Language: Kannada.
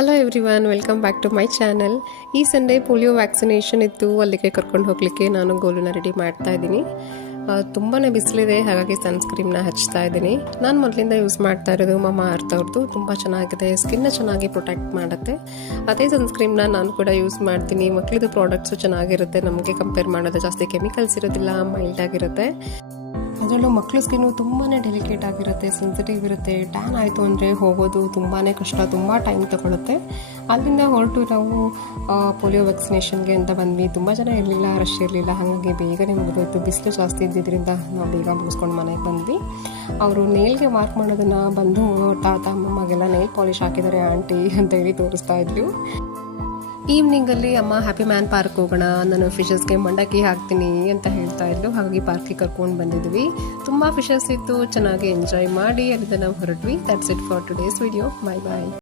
Hello everyone, welcome back to my channel. ಈ ಸಂಡೇ ಪೋಲಿಯೋ ವ್ಯಾಕ್ಸಿನೇಷನ್ ಇತ್ತು, ಅಲ್ಲಿಗೆ ಕರ್ಕೊಂಡು ಹೋಗಲಿಕ್ಕೆ ನಾನು ಗೋಲುನ ರೆಡಿ ಮಾಡ್ತಾ ಇದ್ದೀನಿ. ತುಂಬಾ ಬಿಸಿಲಿದೆ, ಹಾಗಾಗಿ ಸನ್ಸ್ಕ್ರೀಮ್ನ ಹಚ್ತಾ ಇದ್ದೀನಿ. ನಾನು ಮೊದಲಿಂದ ಯೂಸ್ ಮಾಡ್ತಾ ಇರೋದು ಮಮಾ ಅರ್ತ್ ಅವ್ರದ್ದು. ತುಂಬ ಚೆನ್ನಾಗಿದೆ, ಸ್ಕಿನ್ನ ಚೆನ್ನಾಗಿ ಪ್ರೊಟೆಕ್ಟ್ ಮಾಡುತ್ತೆ. ಅದೇ ಸನ್ಸ್ಕ್ರೀಮ್ನ ನಾನು ಕೂಡ ಯೂಸ್ ಮಾಡ್ತೀನಿ. ಮಕ್ಕಳದು ಪ್ರಾಡಕ್ಟ್ಸು ಚೆನ್ನಾಗಿರುತ್ತೆ, ನಮಗೆ ಕಂಪೇರ್ ಮಾಡೋದು ಜಾಸ್ತಿ ಕೆಮಿಕಲ್ಸ್ ಇರೋದಿಲ್ಲ, ಮೈಲ್ಡ್ ಆಗಿರುತ್ತೆ. ಅದರಲ್ಲೂ ಮಕ್ಕಳ ಸ್ಕಿನ್ನು ತುಂಬಾ ಡೆಲಿಕೇಟ್ ಆಗಿರುತ್ತೆ, ಸೆನ್ಸಿಟಿವ್ ಇರುತ್ತೆ. ಟ್ಯಾನ್ ಆಯಿತು ಅಂದರೆ ಹೋಗೋದು ತುಂಬಾ ಕಷ್ಟ, ತುಂಬ ಟೈಮ್ ತಗೊಳುತ್ತೆ. ಅಲ್ಲಿಂದ ಹೊರಟು ನಾವು ಪೋಲಿಯೋ ವ್ಯಾಕ್ಸಿನೇಷನ್ಗೆ ಅಂತ ಬಂದ್ವಿ. ತುಂಬ ಜನ ಇರಲಿಲ್ಲ, ರಶ್ ಇರಲಿಲ್ಲ, ಹಾಗಾಗಿ ಬೇಗನೆ ಮುಗಿದೋಯ್ತು. ಬಿಸಿಲು ಜಾಸ್ತಿ ಇದ್ದಿದ್ದರಿಂದ ನಾವು ಬೇಗ ಮುಗಿಸ್ಕೊಂಡು ಮನೆಗೆ ಬಂದ್ವಿ. ಅವರು ನೇಲ್ಗೆ ಮಾರ್ಕ್ ಮಾಡೋದನ್ನು ಬಂದು ತಾತ ಅಮ್ಮಗೆಲ್ಲ ನೇಲ್ ಪಾಲಿಶ್ ಹಾಕಿದ್ದಾರೆ ಆಂಟಿ ಅಂತ ಹೇಳಿ ತೋರಿಸ್ತಾ ಇದ್ವಿ. ಈವ್ನಿಂಗಲ್ಲಿ ಅಮ್ಮ ಹ್ಯಾಪಿ ಮ್ಯಾನ್ ಪಾರ್ಕ್ ಹೋಗೋಣ, ನಾನು ಫಿಶಸ್ಗೆ ಮಂಡಕ್ಕಿ ಹಾಕ್ತೀನಿ ಅಂತ ಹೇಳ್ತಾ ಇದ್ಲು. ಹಾಗಾಗಿ ಪಾರ್ಕಿಗೆ ಕರ್ಕೊಂಡು ಬಂದಿದ್ವಿ. ತುಂಬ ಫಿಶಸ್ ಇತ್ತು, ಚೆನ್ನಾಗಿ ಎಂಜಾಯ್ ಮಾಡಿ ಅಲ್ಲಿಂದ ನಾವು ಹೊರಟ್ವಿ. That's it for today's video. Bye bye.